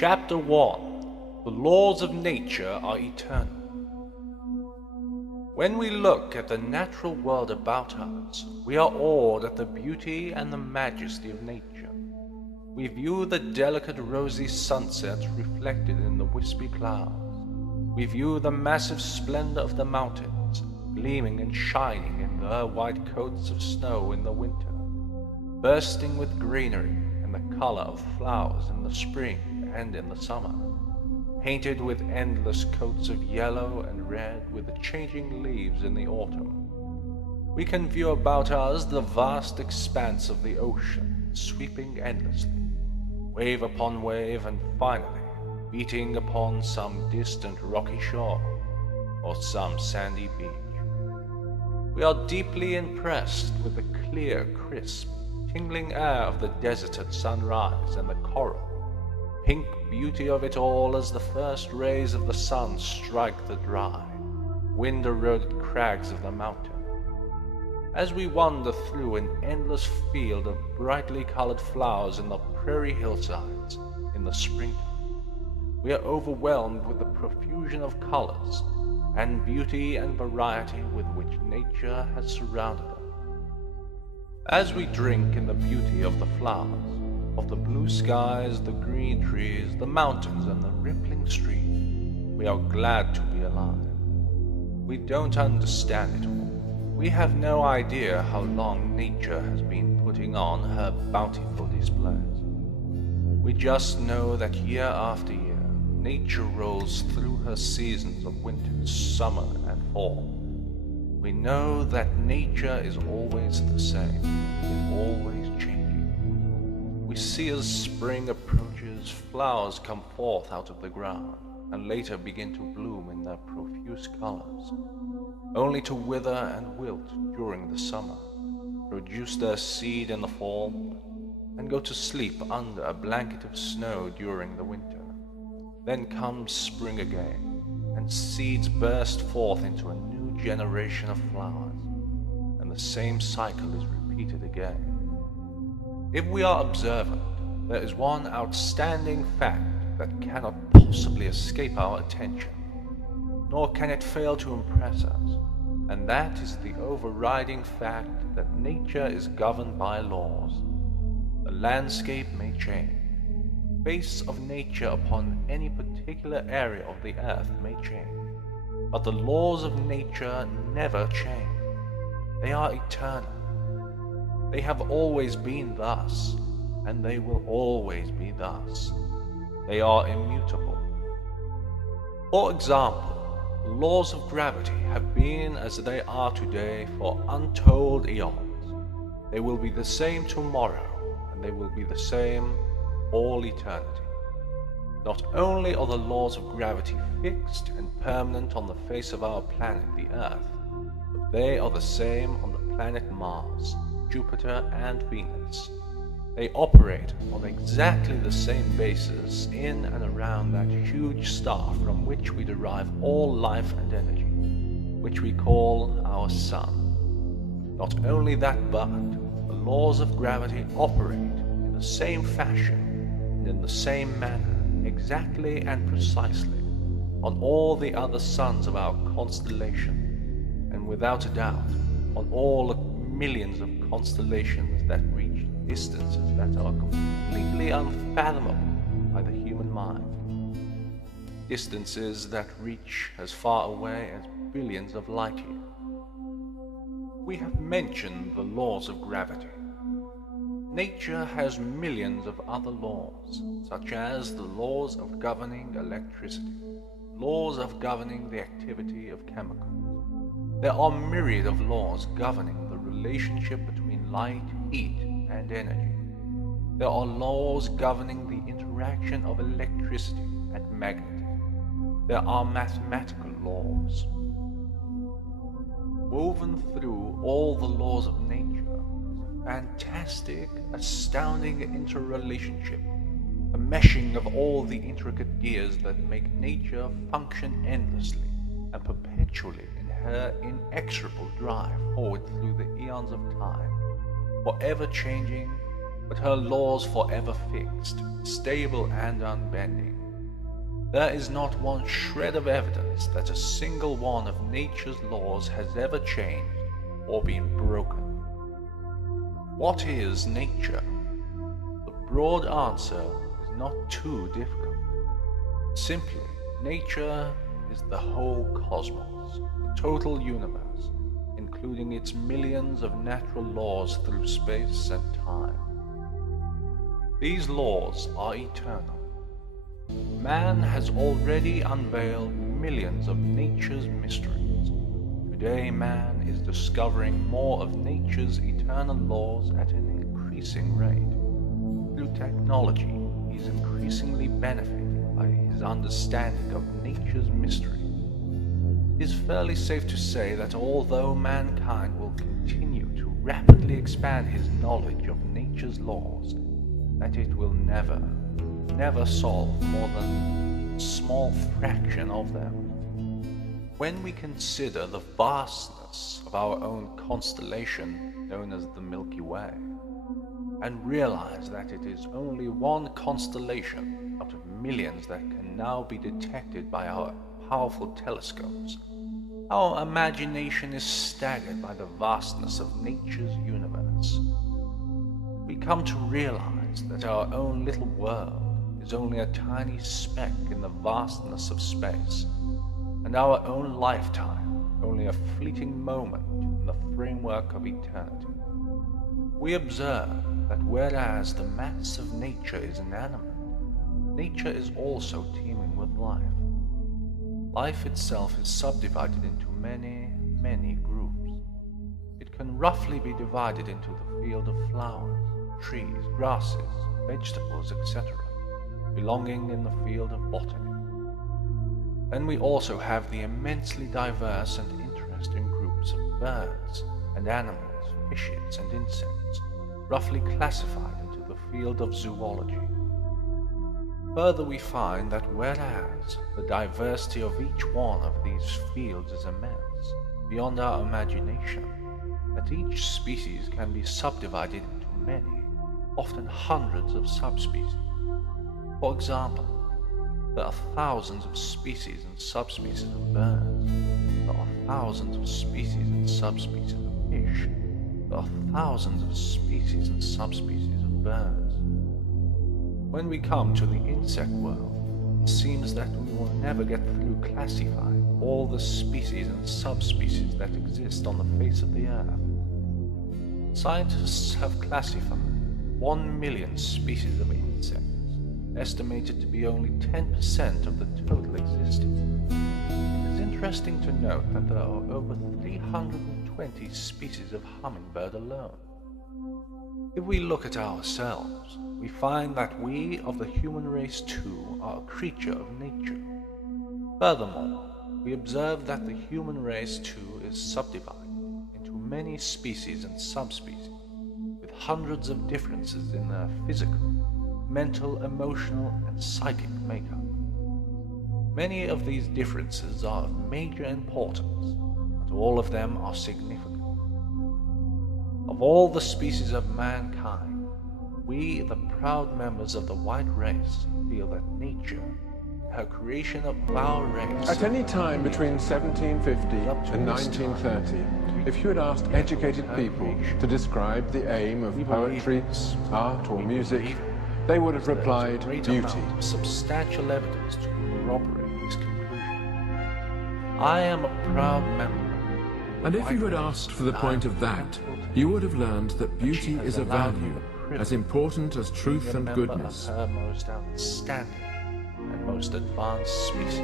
Chapter 1. The Laws of Nature are Eternal. When we look at the natural world about us, we are awed at the beauty and the majesty of nature. We view the delicate rosy sunsets reflected in the wispy clouds. We view the massive splendor of the mountains, gleaming and shining in their white coats of snow in the winter, bursting with greenery and the color of flowers in the spring and in the summer, painted with endless coats of yellow and red with the changing leaves in the autumn. We can view about us the vast expanse of the ocean, sweeping endlessly, wave upon wave, and finally beating upon some distant rocky shore or some sandy beach. We are deeply impressed with the clear, crisp, tingling air of the desert at sunrise and the coral, pink beauty of it all as the first rays of the sun strike the dry, wind-eroded crags of the mountain. As we wander through an endless field of brightly colored flowers in the prairie hillsides in the springtime, we are overwhelmed with the profusion of colors and beauty and variety with which nature has surrounded us. As we drink in the beauty of the flowers, of the blue skies, the green trees, the mountains, and the rippling stream, we are glad to be alive. We don't understand it all. We have no idea how long nature has been putting on her bountiful displays. We just know that year after year, nature rolls through her seasons of winter, summer, and fall. We know that nature is always the same, is always changing. We see as spring approaches, flowers come forth out of the ground, and later begin to bloom in their profuse colors, only to wither and wilt during the summer, produce their seed in the fall, and go to sleep under a blanket of snow during the winter. Then comes spring again, and seeds burst forth into a new generation of flowers, and the same cycle is repeated again. If we are observant, there is one outstanding fact that cannot possibly escape our attention, nor can it fail to impress us, and that is the overriding fact that nature is governed by laws. The landscape may change, the face of nature upon any particular area of the earth may change, but the laws of nature never change. They are eternal. They have always been thus, and they will always be thus. They are immutable. For example, the laws of gravity have been as they are today for untold eons. They will be the same tomorrow, and they will be the same all eternity. Not only are the laws of gravity fixed and permanent on the face of our planet, the Earth, but they are the same on the planet Mars, Jupiter, and Venus. They operate on exactly the same basis in and around that huge star from which we derive all life and energy, which we call our Sun. Not only that, but the laws of gravity operate in the same fashion and in the same manner, exactly and precisely, on all the other suns of our constellation, and without a doubt, on all the millions of constellations that reach distances that are completely unfathomable by the human mind. Distances that reach as far away as billions of light years. We have mentioned the laws of gravity. Nature has millions of other laws, such as the laws of governing electricity, laws of governing the activity of chemicals. There are myriad of laws governing the relationship between light, heat, and energy. There are laws governing the interaction of electricity and magnetism. There are mathematical laws. Woven through all the laws of nature is a fantastic, astounding interrelationship, a meshing of all the intricate gears that make nature function endlessly and perpetually in her inexorable drive forward through the eons of time, forever changing, but her laws forever fixed, stable and unbending. There is not one shred of evidence that a single one of nature's laws has ever changed or been broken. What is nature? The broad answer is not too difficult. Simply, nature is the whole cosmos, the total universe, including its millions of natural laws through space and time. These laws are eternal. Man has already unveiled millions of nature's mysteries. Today, man is discovering more of nature's eternal laws at an increasing rate. Through technology, he is increasingly benefiting by his understanding of nature's mysteries. It is fairly safe to say that although mankind will continue to rapidly expand his knowledge of nature's laws, that it will never solve more than a small fraction of them. When we consider the vastness of our own constellation known as the Milky Way, and realize that it is only one constellation out of millions that can now be detected by our powerful telescopes, our imagination is staggered by the vastness of nature's universe. We come to realize that our own little world is only a tiny speck in the vastness of space, and our own lifetime only a fleeting moment in the framework of eternity. We observe that whereas the mass of nature is inanimate, nature is also teeming with life. Life itself is subdivided into many groups. It can roughly be divided into the field of flowers, trees, grasses, vegetables, etc., belonging in the field of botany. Then we also have the immensely diverse and interesting groups of birds and animals, fishes and insects, roughly classified into the field of zoology. Further, we find that whereas the diversity of each one of these fields is immense, beyond our imagination, that each species can be subdivided into many, often hundreds of subspecies. For example, there are thousands of species and subspecies of birds. There are thousands of species and subspecies of fish. There are thousands of species and subspecies of birds. When we come to the insect world, it seems that we will never get through classifying all the species and subspecies that exist on the face of the earth. Scientists have classified 1 million species of insects, estimated to be only 10% of the total existing. It is interesting to note that there are over 320 species of hummingbird alone. If we look at ourselves, we find that we of the human race too are a creature of nature. Furthermore, we observe that the human race too is subdivided into many species and subspecies, with hundreds of differences in their physical, mental, emotional, and psychic makeup. Many of these differences are of major importance, but all of them are significant. Of all the species of mankind, we, the proud members of the white race, feel that nature, in her creation of our race... At any time between 1750 and 1930, if you had asked educated people to describe the aim of poetry, art, or music, they would have replied, beauty. Substantial evidence to corroborate this conclusion. I am a proud member. And if you had asked for the point of that, you would have learned that beauty is a value as important as truth and goodness. Her most outstanding and most advanced species.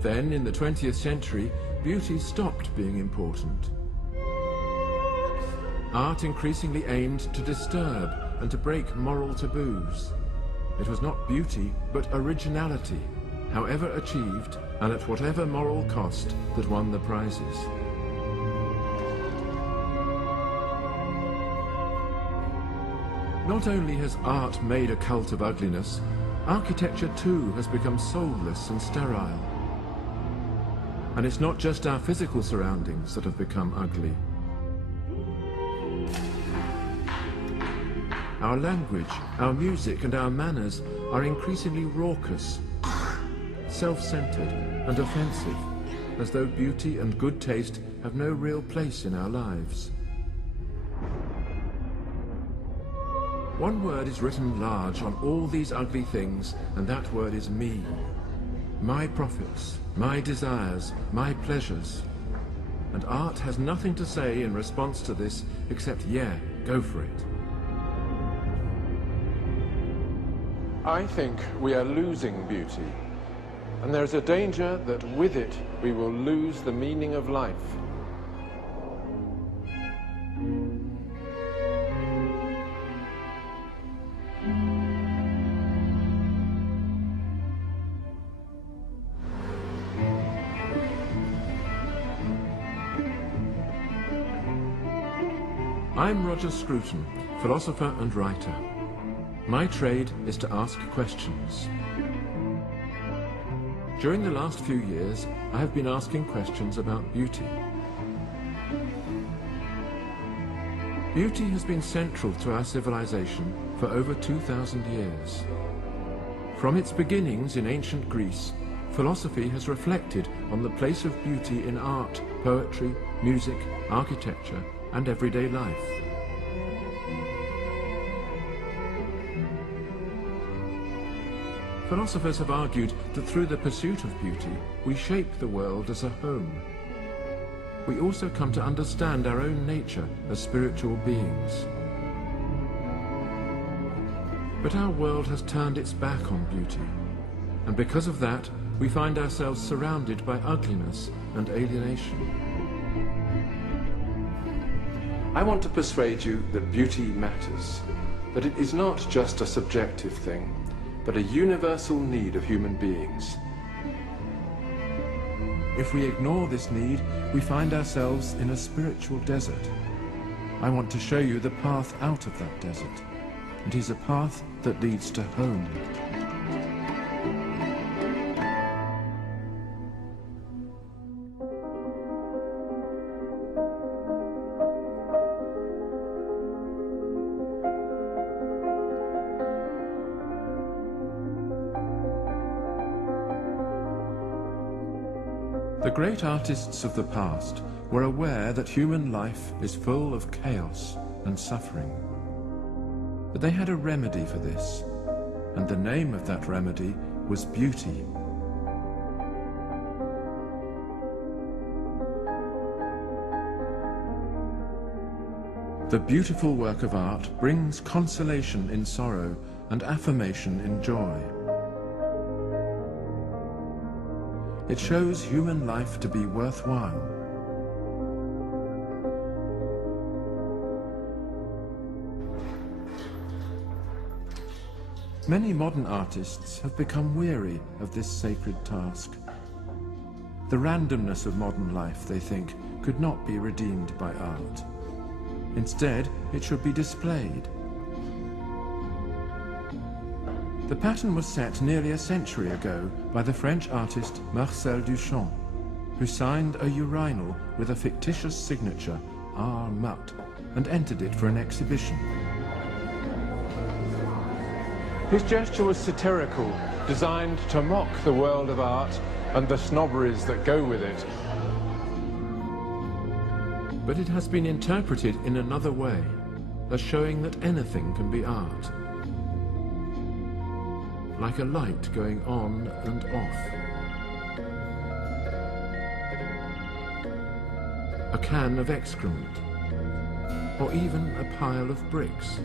Then, in the 20th century, beauty stopped being important. Art increasingly aimed to disturb and to break moral taboos. It was not beauty, but originality, however achieved and at whatever moral cost, that won the prizes. Not only has art made a cult of ugliness, architecture too has become soulless and sterile. And it's not just our physical surroundings that have become ugly. Our language, our music, and our manners are increasingly raucous, self-centered, and offensive, as though beauty and good taste have no real place in our lives. One word is written large on all these ugly things, and that word is me. My profits, my desires, my pleasures. And art has nothing to say in response to this except, yeah, go for it. I think we are losing beauty, and there is a danger that with it we will lose the meaning of life. I'm Roger Scruton, philosopher and writer. My trade is to ask questions. During the last few years, I have been asking questions about beauty. Beauty has been central to our civilization for over 2,000 years. From its beginnings in ancient Greece, philosophy has reflected on the place of beauty in art, poetry, music, architecture, and everyday life. Philosophers have argued that through the pursuit of beauty, we shape the world as a home. We also come to understand our own nature as spiritual beings. But our world has turned its back on beauty, and because of that, we find ourselves surrounded by ugliness and alienation. I want to persuade you that beauty matters, that it is not just a subjective thing, but a universal need of human beings. If we ignore this need, we find ourselves in a spiritual desert. I want to show you the path out of that desert. It is a path that leads to home. The great artists of the past were aware that human life is full of chaos and suffering. But they had a remedy for this, and the name of that remedy was beauty. The beautiful work of art brings consolation in sorrow and affirmation in joy. It shows human life to be worthwhile. Many modern artists have become weary of this sacred task. The randomness of modern life, they think, could not be redeemed by art. Instead, it should be displayed. The pattern was set nearly a century ago by the French artist Marcel Duchamp, who signed a urinal with a fictitious signature, Art Mat, and entered it for an exhibition. His gesture was satirical, designed to mock the world of art and the snobberies that go with it. But it has been interpreted in another way, as showing that anything can be art. Like a light going on and off. A can of excrement. Or even a pile of bricks.